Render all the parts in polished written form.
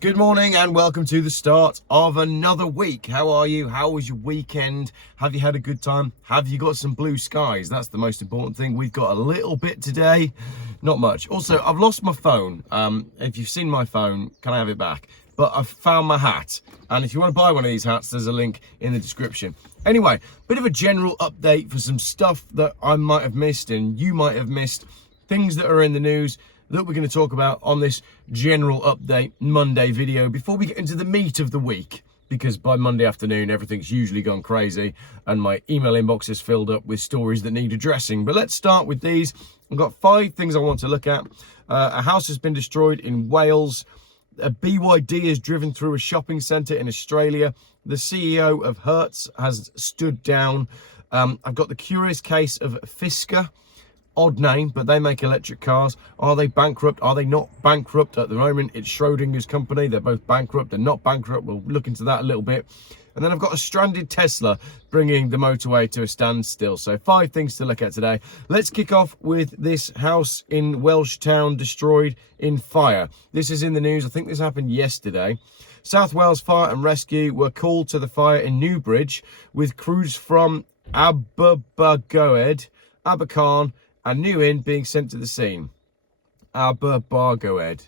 Good morning and welcome to the start of another week. How are you? How was your weekend? Have you had a good time? Have you got some blue skies? That's the most important thing. We've got a little bit today, not much. Also, I've lost my phone. If you've seen my phone, can I have it back? But I've found my hat. And if you want to buy one of these hats, there's a link in the description. Anyway, bit of a general update for some stuff that I might have missed and you might have missed. Things that are in the news that we're going to talk about on this general update Monday video before we get into the meat of the week, because by Monday afternoon everything's usually gone crazy and my email inbox is filled up with stories that need addressing. But let's start with these. I've got 5 things I want to look at. A house has been destroyed in Wales. A BYD is driven through a shopping centre in Australia. The CEO of Hertz has stood down. I've got the curious case of Fisker. Odd name, but they make electric cars. Are they bankrupt? Are they not bankrupt? At the moment, it's Schrodinger's company. They're both bankrupt and not bankrupt. We'll look into that a little bit. And then I've got a stranded Tesla bringing the motorway to a standstill. So 5 things to look at today. Let's kick off with this house in Welsh town destroyed in fire. This is in the news. I think this happened yesterday. South Wales Fire and Rescue were called to the fire in Newbridge with crews from Aberbargoed, Abercarn, and Newin being sent to the scene. Aberbargoed.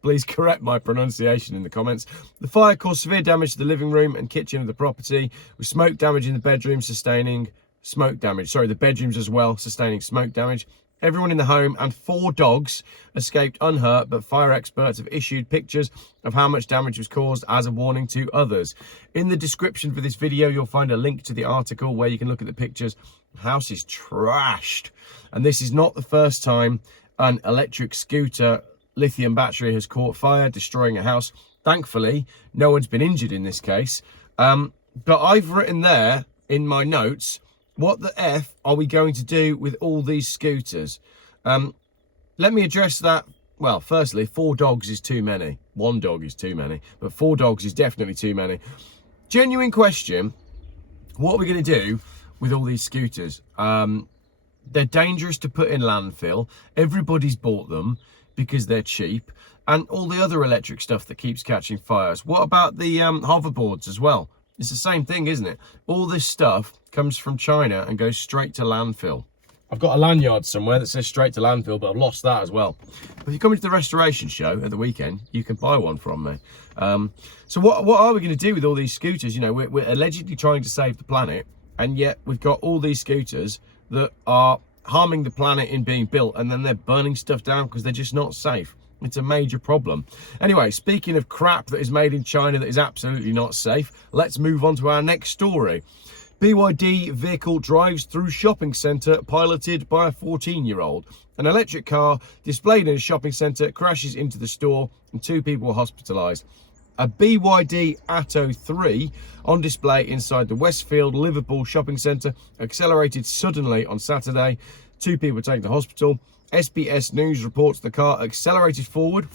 Please correct my pronunciation in the comments. The fire caused severe damage to the living room and kitchen of the property, with smoke damage in the bedroom sustaining smoke damage. Sorry, the bedrooms as well sustaining smoke damage. Everyone in the home and 4 dogs escaped unhurt, but fire experts have issued pictures of how much damage was caused as a warning to others. In the description for this video, you'll find a link to the article where you can look at the pictures. The house is trashed. And this is not the first time an electric scooter lithium battery has caught fire, destroying a house. Thankfully, no one's been injured in this case. But I've written there in my notes, what the F are we going to do with all these scooters? Let me address that. Well, firstly, 4 dogs is too many. 1 dog is too many, but 4 dogs is definitely too many. Genuine question, what are we going to do with all these scooters? They're dangerous to put in landfill. Everybody's bought them because they're cheap. And all the other electric stuff that keeps catching fires. What about the hoverboards as well? It's the same thing, isn't it? All this stuff comes from China and goes straight to landfill. I've got a lanyard somewhere that says straight to landfill, but I've lost that as well. But if you come into the restoration show at the weekend, you can buy one from me. So what are we going to do with all these scooters? You know, we're allegedly trying to save the planet, and yet we've got all these scooters that are harming the planet in being built, and then they're burning stuff down because they're just not safe. It's a major problem. Anyway, speaking of crap that is made in China that is absolutely not safe, let's move on to our next story. BYD vehicle drives through shopping centre piloted by a 14-year-old. An electric car displayed in a shopping centre crashes into the store and 2 people were hospitalised. A BYD Atto 3 on display inside the Westfield Liverpool shopping centre accelerated suddenly on Saturday. 2 people were taken to hospital. SBS News reports the car accelerated forward,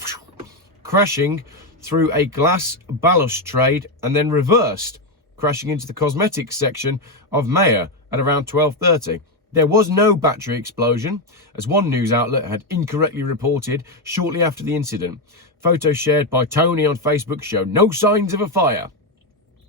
crashing through a glass balustrade and then reversed, crashing into the cosmetics section of Mayer at around 12:30. There was no battery explosion, as one news outlet had incorrectly reported shortly after the incident. Photos shared by Tony on Facebook show no signs of a fire.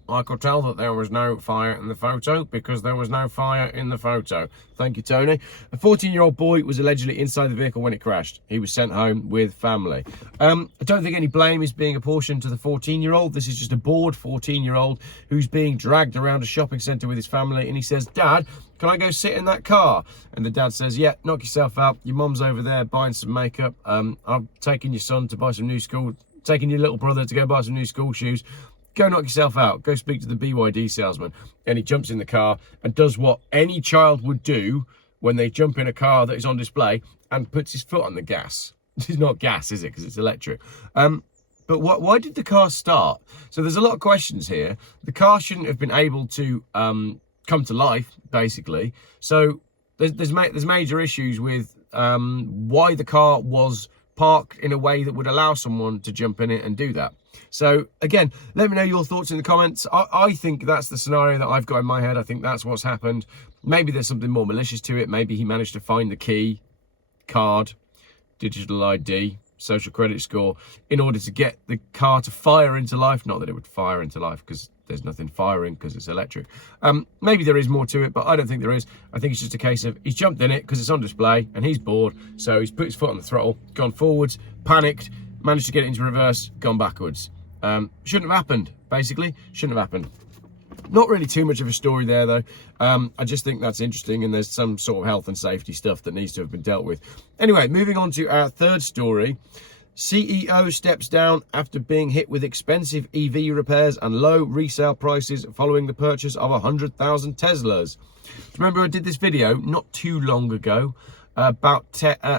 I could tell that there was no fire in the photo because there was no fire in the photo. Thank you, Tony. A 14-year-old boy was allegedly inside the vehicle when it crashed. He was sent home with family. I don't think any blame is being apportioned to the 14-year-old. This is just a bored 14-year-old who's being dragged around a shopping centre with his family. And he says, "Dad, can I go sit in that car?" And the dad says, "Yeah, knock yourself out. Your mum's over there buying some makeup. I'm taking your son to buy some new school, taking your little brother to go buy some new school shoes. Go knock yourself out. Go speak to the BYD salesman." And he jumps in the car and does what any child would do when they jump in a car that is on display and puts his foot on the gas. It's not gas, is it? Because it's electric. But why did the car start? So there's a lot of questions here. The car shouldn't have been able to come to life, basically. So there's major issues with why the car was parked in a way that would allow someone to jump in it and do that. So again, let me know your thoughts in the comments. I think that's the scenario that I've got in my head. I think that's what's happened. Maybe there's something more malicious to it. Maybe he managed to find the key, card, digital ID, social credit score in order to get the car to fire into life. Not that it would fire into life, because there's nothing firing because it's electric. Maybe there is more to it, but I don't think there is. I think it's just a case of he's jumped in it because it's on display and he's bored. So he's put his foot on the throttle, gone forwards, panicked, managed to get it into reverse, gone backwards. Shouldn't have happened, basically. Shouldn't have happened. Not really too much of a story there, though. I just think that's interesting, and there's some sort of health and safety stuff that needs to have been dealt with. Anyway, moving on to our third story. CEO steps down after being hit with expensive EV repairs and low resale prices following the purchase of 100,000 Teslas. Remember, I did this video not too long ago about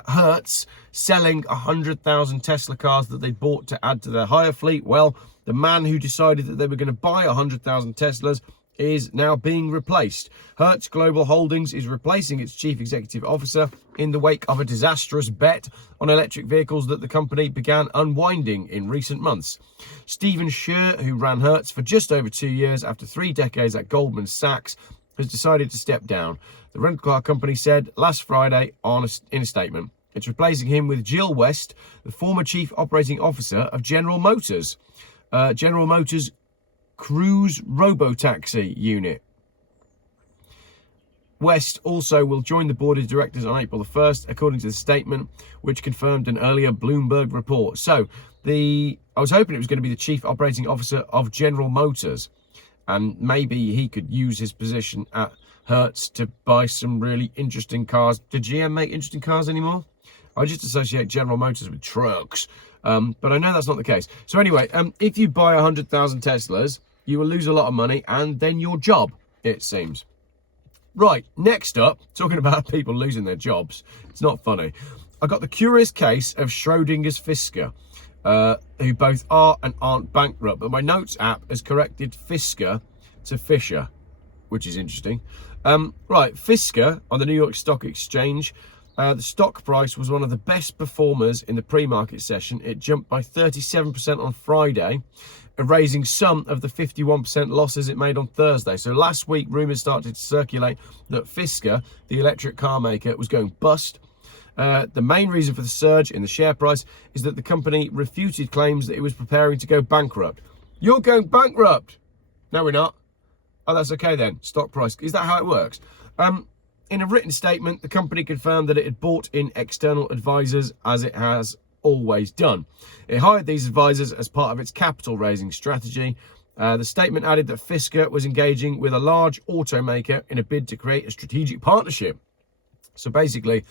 Hertz selling 100,000 Tesla cars that they bought to add to their hire fleet. Well, the man who decided that they were going to buy 100,000 Teslas is now being replaced. Hertz Global Holdings is replacing its chief executive officer in the wake of a disastrous bet on electric vehicles that the company began unwinding in recent months. Stephen Scher, who ran Hertz for just over 2 years after 3 decades at Goldman Sachs, has decided to step down. The rental car company said last Friday in a statement. It's replacing him with Jill West, the former chief operating officer of General Motors. General Motors Cruise Robotaxi unit. West also will join the board of directors on April the 1st, according to the statement, which confirmed an earlier Bloomberg report. So, I was hoping it was going to be the chief operating officer of General Motors, and maybe he could use his position at Hertz to buy some really interesting cars. Do GM make interesting cars anymore? I just associate General Motors with trucks, but I know that's not the case. So anyway, if you buy 100,000 Teslas, you will lose a lot of money and then your job, it seems. Right, next up, talking about people losing their jobs. It's not funny. I got the curious case of Shroedingers Fisher, who both are and aren't bankrupt, but my notes app has corrected Fisker to Fisher, which is interesting. Right, Fisker on the New York Stock Exchange. The stock price was one of the best performers in the pre-market session. It jumped by 37% on Friday, erasing some of the 51% losses it made on Thursday. So last week, rumours started to circulate that Fisker, the electric car maker, was going bust. The main reason for the surge in the share price is that the company refuted claims that it was preparing to go bankrupt. You're going bankrupt? No, we're not. Oh, that's okay then. Stock price. Is that how it works? In a written statement, the company confirmed that it had brought in external advisors, as it has always done. It hired these advisors as part of its capital raising strategy. The statement added that Fisker was engaging with a large automaker in a bid to create a strategic partnership. So basically,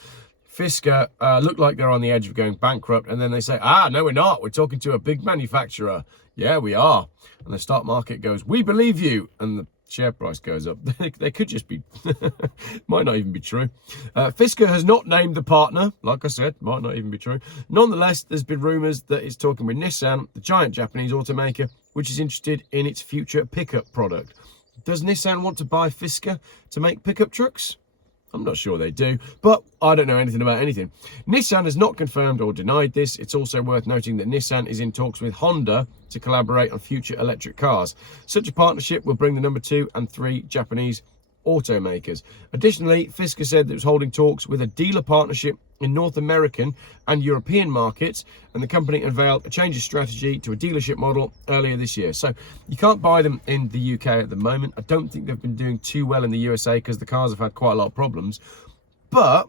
Fisker look like they're on the edge of going bankrupt, and then they say, no, we're not. We're talking to a big manufacturer. Yeah, we are. And the stock market goes, we believe you. And the share price goes up. They could just be, might not even be true. Fisker has not named the partner. Like I said, might not even be true. Nonetheless, there's been rumours that it's talking with Nissan, the giant Japanese automaker, which is interested in its future pickup product. Does Nissan want to buy Fisker to make pickup trucks? I'm not sure they do, but I don't know anything about anything. Nissan has not confirmed or denied this. It's also worth noting that Nissan is in talks with Honda to collaborate on future electric cars. Such a partnership will bring the number 2 and 3 Japanese automakers. Additionally, Fisker said that it was holding talks with a dealer partnership in North American and European markets, and the company unveiled a change of strategy to a dealership model earlier this year. So you can't buy them in the UK at the moment. I don't think they've been doing too well in the USA because the cars have had quite a lot of problems. But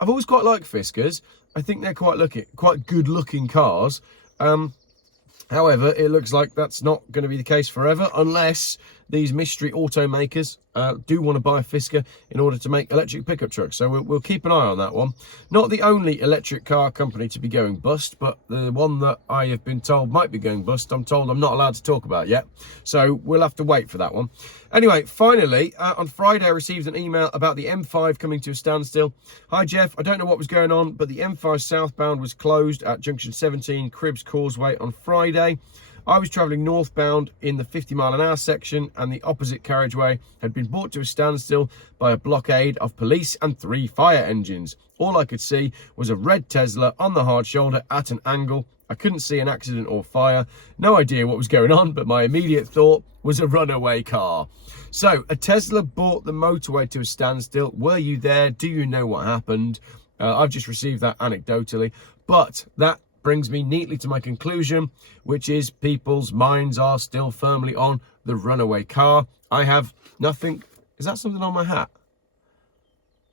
I've always quite liked Fiskers. I think they're quite good looking cars. However, it looks like that's not going to be the case forever unless these mystery automakers do want to buy Fisker in order to make electric pickup trucks. So we'll keep an eye on that one. Not the only electric car company to be going bust, but the one that I have been told might be going bust. I'm told I'm not allowed to talk about yet. So we'll have to wait for that one. Anyway, finally, on Friday, I received an email about the M5 coming to a standstill. Hi, Geoff. I don't know what was going on, but the M5 southbound was closed at junction 17 Cribbs Causeway on Friday. I was travelling northbound in the 50-mile-an-hour section, and the opposite carriageway had been brought to a standstill by a blockade of police and 3 fire engines. All I could see was a red Tesla on the hard shoulder at an angle. I couldn't see an accident or fire. No idea what was going on, but my immediate thought was a runaway car. So, a Tesla brought the motorway to a standstill. Were you there? Do you know what happened? I've just received that anecdotally, but that brings me neatly to my conclusion, which is people's minds are still firmly on the runaway car. I have nothing. Is that something on my hat?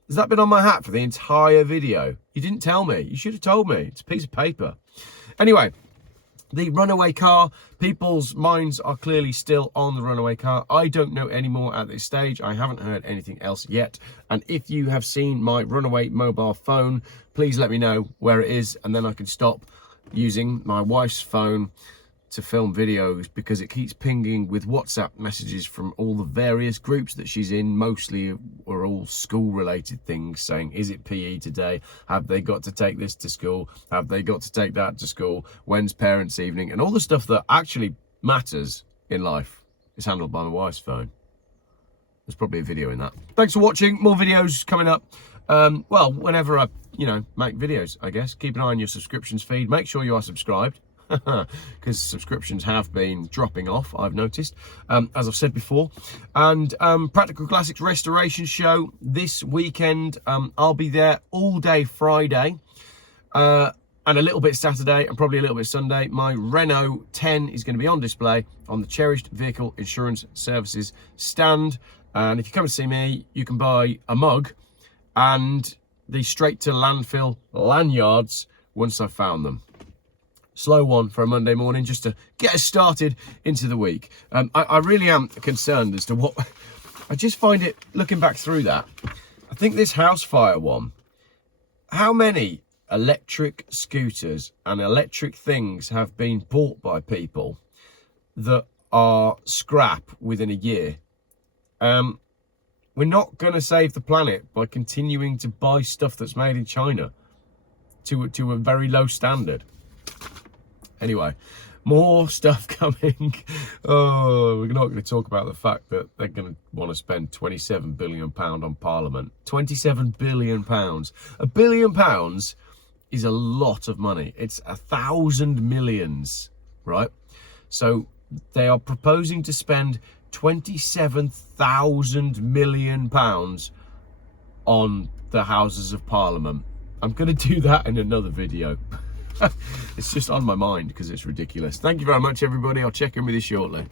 Has that been on my hat for the entire video? You didn't tell me. You should have told me. It's a piece of paper. Anyway, the runaway car, people's minds are clearly still on the runaway car. I don't know any more at this stage. I haven't heard anything else yet. And if you have seen my runaway mobile phone, please let me know where it is, and then I can stop using my wife's phone to film videos, because it keeps pinging with WhatsApp messages from all the various groups that she's in. Mostly are all school related things, saying, is it PE today? Have they got to take this to school? Have they got to take that to school? When's parents' evening? And all the stuff that actually matters in life is handled by my wife's phone. There's probably a video in that. Thanks for watching. More videos coming up. Well, whenever I, make videos, I guess. Keep an eye on your subscriptions feed. Make sure you are subscribed, because subscriptions have been dropping off, I've noticed, as I've said before. And Practical Classics Restoration Show this weekend. I'll be there all day Friday, and a little bit Saturday, and probably a little bit Sunday. My Renault 10 is going to be on display on the Cherished Vehicle Insurance Services stand. And if you come and see me, you can buy a mug and the straight to landfill lanyards once I've found them. Slow one for a Monday morning, just to get us started into the week. I really am concerned as to what, I just find it, looking back through that, I think this house fire one, how many electric scooters and electric things have been bought by people that are scrap within a year? We're not going to save the planet by continuing to buy stuff that's made in China to a very low standard. Anyway, more stuff coming. Oh, we're not going to talk about the fact that they're going to want to spend £27 billion on Parliament. £27 billion. £1 billion is a lot of money. It's 1,000 millions, right? So they are proposing to spend £27,000 million on the Houses of Parliament. I'm going to do that in another video. It's just on my mind because it's ridiculous. Thank you very much, everybody. I'll check in with you shortly.